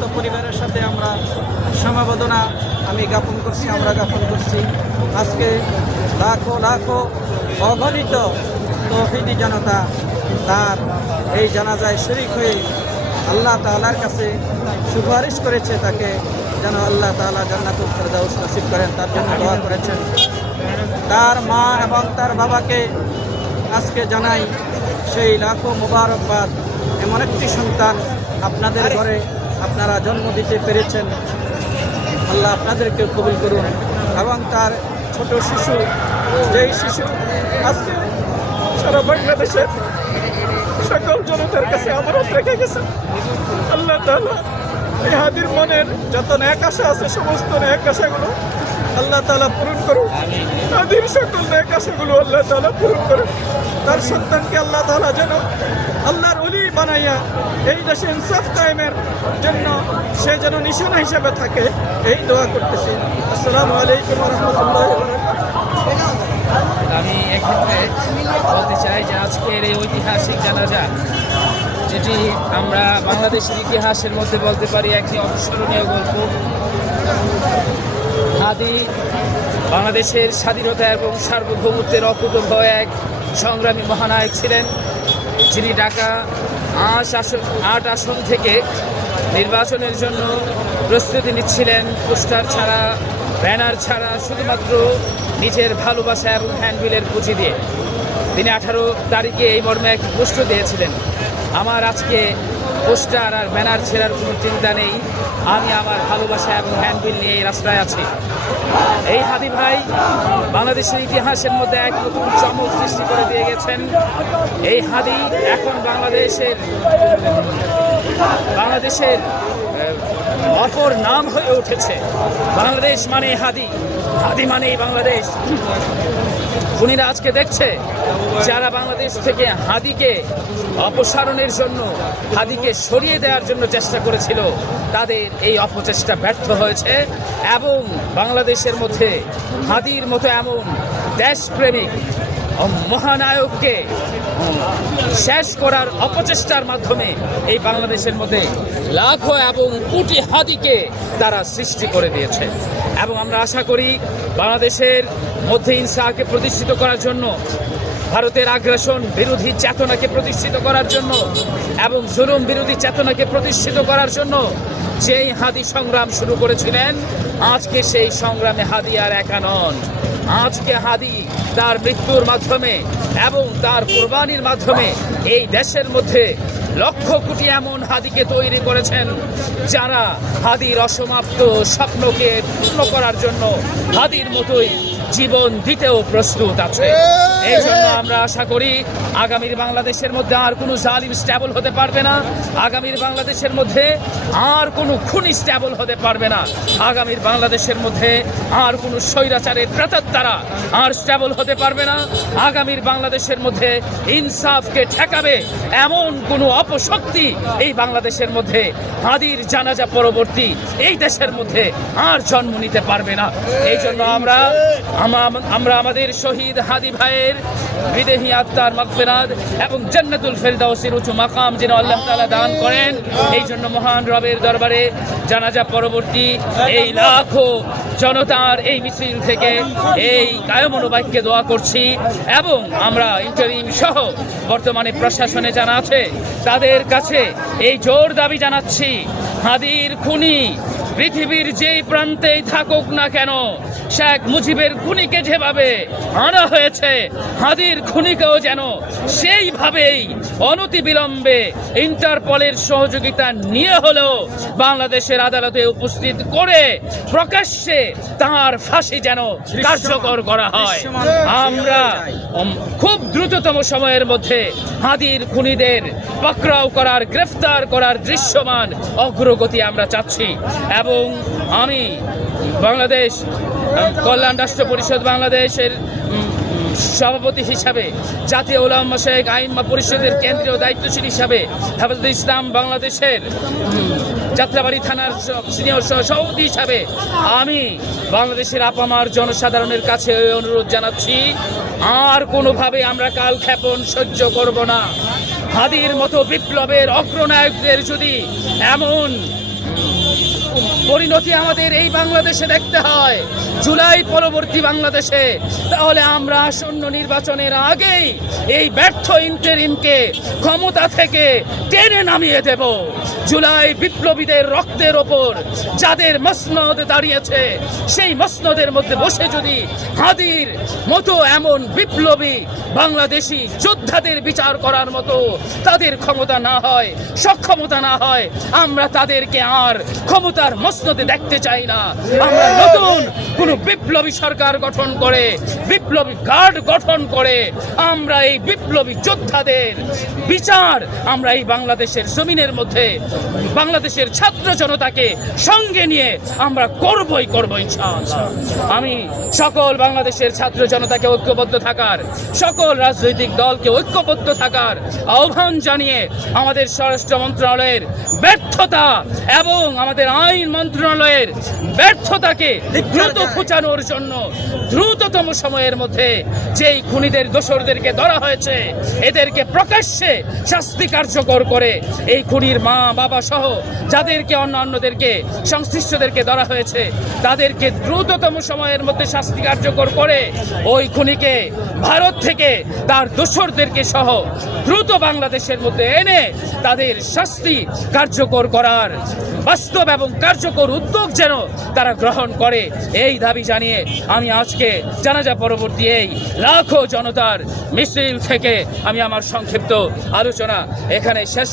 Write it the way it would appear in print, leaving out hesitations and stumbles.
সমস্ত পরিবারের সাথে আমরা সমবেদনা আমরা জ্ঞাপন করছি। আজকে লাখো লাখো অগণিত তৌহিদি জনতা তার এই জানাজায় শরীক হয়ে আল্লাহ তাআলার কাছে সুপারিশ করেছে, তাকে যেন আল্লাহ তাআলা জান্নাতুল ফেরদাউস নসিব করেন, তার জন্য দোয়া করেছেন। তার মা এবং তার বাবাকে আজকে জানাই সেই লাখো মোবারকবাদ। এমন একটি সন্তান আপনাদের ঘরে আপনারা জন্ম দিতে পেরেছেন, আল্লাহ আপনাদেরকে কবুল করুন। এবং তার ছোট শিশু, যেই শিশু আজকে সারা বাংলাদেশের সকল জনতার কাছে আমানত রেখে গেছে, আল্লাহ তাআলা এই হাদির মনের যত ন্যাক আশা আছে সমস্ত ন্যাক আশাগুলো আল্লাহ তাআলা পূরণ করুন। হাদির সকল ন্যাক আশাগুলো আল্লাহ তাআলা পূরণ করুন। তার সন্তানকে আল্লাহ তাআলা যেন আল্লাহর ওলি বানাইয়া এই দেশে ইনসাফ কায়েমের জন্য সে যেন নিশানা হিসেবে থাকে, এই দোয়া করতেছি। আসসালামু আলাইকুম ওয়া রাহমাতুল্লাহি ওয়া বারাকাতুহু। আমি এক্ষেত্রে বলতে চাই যে আজকের এই ঐতিহাসিক জানাজা, যেটি আমরা বাংলাদেশের ইতিহাসের মধ্যে বলতে পারি একটি অবিস্মরণীয় গল্প। হাদি বাংলাদেশের স্বাধীনতা এবং সার্বভৌমত্বের অকুতোভয় এক সংগ্রামী মহানায়ক ছিলেন, যিনি ঢাকা ৮ আসন থেকে নির্বাচনের জন্য প্রস্তুতি নিচ্ছিলেন, পোস্টার ছাড়া, ব্যানার ছাড়া, শুধুমাত্র নিজের ভালোবাসা এবং হ্যান্ডবিলের পুঁজি দিয়ে। তিনি 18 তারিখে এই মর্মে এক পোস্ট দিয়েছিলেন, আমার আজকে পোস্টার আর ব্যানার ছেড়ার কোনো চিন্তা নেই, আমি আমার ভালোবাসা এবং হ্যান্ডবিল নিয়ে এই রাস্তায় আছি। এই হাদি ভাই বাংলাদেশের ইতিহাসের মধ্যে এক নতুন চমক সৃষ্টি করে দিয়ে গেছেন। এই হাদি এখন বাংলাদেশের অপর নাম হয়ে উঠেছে। বাংলাদেশ মানে হাদি, হাদি মানেই বাংলাদেশ। খুনিরা আজকে দেখছে যারা বাংলাদেশ থেকে হাদিকে অপসারণের জন্য, হাদিকে সরিয়ে দেওয়ার জন্য চেষ্টা করেছিল, তাদের এই অপচেষ্টা ব্যর্থ হয়েছে এবং বাংলাদেশের মধ্যে হাদির মতো এমন দেশপ্রেমিক মহানায়ককে শেষ করার অপচেষ্টার মাধ্যমে এই বাংলাদেশের মধ্যে লাখো এবং কোটি হাদিকে তারা সৃষ্টি করে দিয়েছে। এবং আমরা আশা করি বাংলাদেশের মধ্যে ইনসাফকে প্রতিষ্ঠিত করার জন্য, ভারতের আগ্রাসন বিরোধী চেতনাকে প্রতিষ্ঠিত করার জন্য এবং জুলুম বিরোধী চেতনাকে প্রতিষ্ঠিত করার জন্য যেই হাদি সংগ্রাম শুরু করেছিলেন, আজকে সেই সংগ্রামে হাদি আর একা নন। আজকে হাদি তার মৃত্যুর মাধ্যমে এবং তার কোরবানির মাধ্যমে এই দেশের মধ্যে লক্ষ কোটি এমন হাদিকে তৈরি করেছেন, যারা হাদির অসমাপ্ত স্বপ্নকে পূর্ণ করার জন্য হাদির মতোই জীবন দিতেও প্রস্তুত আছে। এই জন্য আমরা আশা করি আগামীর বাংলাদেশের মধ্যে আর কোনো জালিম স্ট্যাবল হতে পারবে না, আগামীর বাংলাদেশের মধ্যে আর কোনো খুনি স্ট্যাবল হতে পারবে না, আগামীর বাংলাদেশের মধ্যে আর কোনো স্বৈরাচারের প্রেতাত্মারা আর স্ট্যাবল হতে পারবে না, আগামীর বাংলাদেশের মধ্যে ইনসাফকে ঠেকাবে এমন কোনো অপশক্তি এই বাংলাদেশের মধ্যে হাদির জানাজা পরবর্তী এই দেশের মধ্যে আর জন্ম নিতে পারবে না। এই জন্য আমরা আমাদের শহীদ হাদি ভাইয়ের বিদেহী আত্মার মাগফিরাত এবং জান্নাতুল ফেরদাউসের উঁচু মাকাম যেন আল্লাহ তাআলা দান করেন, এই জন্য মহান রবের দরবারে জানাজা পরবর্তী এই লাখো জনতার এই মিছিল থেকে এই কায়মনোবাক্যে দোয়া করছি। এবং আমরা ইন্টারিম সহ বর্তমানে প্রশাসনে জানা আছে তাদের কাছে এই জোর দাবি জানাচ্ছি, হাদির খুনি পৃথিবীর যেই প্রান্তেই থাকুক না কেন, শেখ মুজিবের খুনিকে যেভাবে আনা হয়েছে, হাদির খুনিকেও যেন সেইভাবেই অনতিবিলম্বে ইন্টারপলের সহযোগিতা নিয়ে হলেও বাংলাদেশের আদালতে উপস্থিত করে প্রকাশ্যে তার ফাঁসি যেন কার্যকর করা হয়। আমরা খুব দ্রুততম সময়ের মধ্যে হাদির খুনিদের পাকড়াও করার, গ্রেফতার করার দৃশ্যমান অগ্রগতি আমরা চাচ্ছি। এবং আমি বাংলাদেশ কল্যাণ রাষ্ট্র পরিষদ বাংলাদেশের সভাপতি হিসাবে, জাতীয় উলামা মাশায়েখ আইম্মা পরিষদের কেন্দ্রীয় দায়িত্বশীল হিসাবে, হেফাজতে ইসলাম বাংলাদেশের যাত্রাবাড়ি থানার সিনিয়র সভাপতি হিসাবে আমি বাংলাদেশের আপামার জনসাধারণের কাছে অনুরোধ জানাচ্ছি, আর কোনোভাবে আমরা কালক্ষেপণ সহ্য করব না। হাদির মতো বিপ্লবের অগ্রনায়কদের যদি এমন পরিণতি আমাদের এই বাংলাদেশে দেখতে হয়, জুলাই পরবর্তী বাংলাদেশে, তাহলে আমরা আসন্ন নির্বাচনের আগেই এই ব্যর্থ ইন্টারিমকে ক্ষমতা থেকে টেনে নামিয়ে দেব। জুলাই বিপ্লবীদের রক্তের ওপর যাদের মসনদ দাঁড়িয়েছে, সেই মসনদের মধ্যে বসে যদি হাদির মতো এমন বিপ্লবী বাংলাদেশি যোদ্ধাদের বিচার করার মতো তাদের ক্ষমতা না হয়, সক্ষমতা না হয়, আমরা তাদেরকে আর ক্ষমতার মসনদে দেখতে চাই না। আমরা নতুন কোনো বিপ্লবী সরকার গঠন করে, বিপ্লবী গার্ড গঠন করে আমরা এই বিপ্লবী যোদ্ধাদের বিচার আমরা এই বাংলাদেশের জমিনের মধ্যে বাংলাদেশের ছাত্র জনতাকে সঙ্গে নিয়ে আমরা করবই করব ইনশাআল্লাহ। আমি সকল বাংলাদেশের ছাত্র জনতাকে ঐক্যবদ্ধ থাকার, সকল রাজনৈতিক দলকে ঐক্যবদ্ধ থাকার আহ্বান জানিয়ে আমাদের স্বরাষ্ট্র মন্ত্রণালয়ের ব্যর্থতা এবং আমাদের আইন মন্ত্রণালয়ের ব্যর্থতাকে দ্রুত ঘুচানোর জন্য দ্রুততম সময়ের মধ্যে যেই খুনিদের দোসরদেরকে ধরা হয়েছে এদেরকে প্রকাশ্যে শাস্তি কার্যকর করে এই খুনির মা বাবা সহ যাদেরকে অন্যান্যদেরকে সংশ্লিষ্টদেরকে ধরা হয়েছে তাদেরকে দ্রুততম সময়ের মধ্যে শাস্তি কার্যকর করে ওই খুনিকে ভারত থেকে তার দোসরদেরকে সহ দ্রুত বাংলাদেশের মধ্যে এনে তাদের শাস্তি কার্যকর করার বাস্তব এবং কার্যকর উদ্যোগ যেন তারা গ্রহণ করে, এই দাবি জানিয়ে আমি আজকে জানাজা পরবর্তী এই লাখো জনতার মিছিল থেকে আমি আমার সংক্ষিপ্ত আলোচনা এখানে শেষ